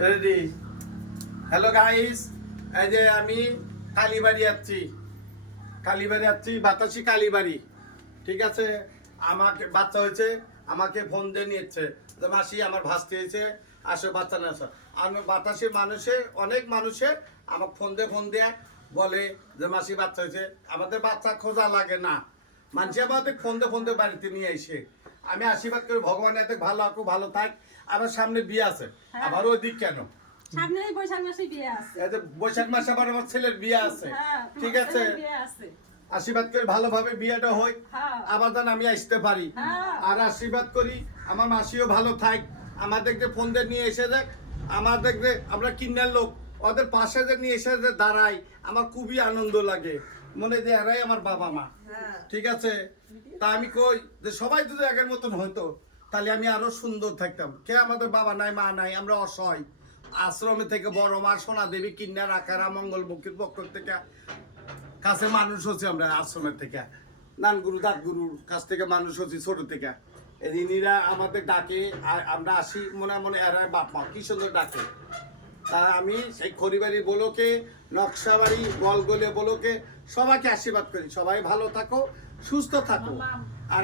Ready. Hello guys, এই যে আমি কালীবাড়ি যাচ্ছি বাতাসি কালীবাড়ি। ঠিক আছে, আমাকে বাচ্চা হয়েছে, আমাকে ফোন দিয়ে নিয়েছে যে মাসি আমার ভাসতে হয়েছে, আসো বাচ্চা না আসো। আমি বাতাসের অনেক মানুষে আমাকে ফোন দিয়ে বলে যে মাসি বাচ্চা হয়েছে। আমাদের বাচ্চা খোঁজা লাগে না, মানুষ আমাদের ফোন দিয়ে বাড়িতে নিয়ে এসে আমি আশীর্বাদ করি ভগবান এত ভালো আঁকো, ভালো থাক। আবার সামনে বিয়ে আছে, আবার ওই দিক কেন বৈশাখ মাসে আবার আমার ছেলের বিয়ে আছে। ঠিক আছে, আশীর্বাদ করি ভালোভাবে বিয়েটা হোক, আবার যেন আমি আসতে পারি। আর আশীর্বাদ করি আমার মাসিও ভালো থাক। আমাদেরকে ফোন দিয়ে নিয়ে এসে দেখ, আমাদেরকে আমরা কিনার লোক, ওদের পাশে যে নিয়ে এসে যে দাঁড়াই, আমার খুবই আনন্দ লাগে, মনে যে এরাই আমার বাবা মা। ঠিক আছে, তা আমি কই যে সবাই যদি আগের মতন হতো তাহলে আমি আরো সুন্দর থাকতাম। কে আমাদের বাবা নাই মা নাই, আমরা অসহায়। আশ্রমে থেকে বড় মা সোনা দেবী কিন্নার আকারা মঙ্গলমুখীর পক্ষ থেকে কাছে মানুষ হচ্ছে, আমরা আশ্রমের থেকে নানগুরু দাঁতগুরুর কাছ থেকে মানুষ হচ্ছি ছোট থেকে। ইনিরা আমাদের ডাকে, আমরা আসি মনে মনে এরা বাপ মা কি সুন্দর ডাকে। তা আমি সেই খড়িবাড়ি বলোকে, নকশাবাড়ি গলগলে বলোকে সবাইকে আশীর্বাদ করি, সবাই ভালো থাকো, সুস্থ থাকো, আর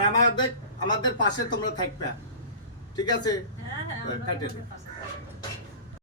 আমাদের পাশে তোমরা থাকবে। ঠিক আছে, কাটে।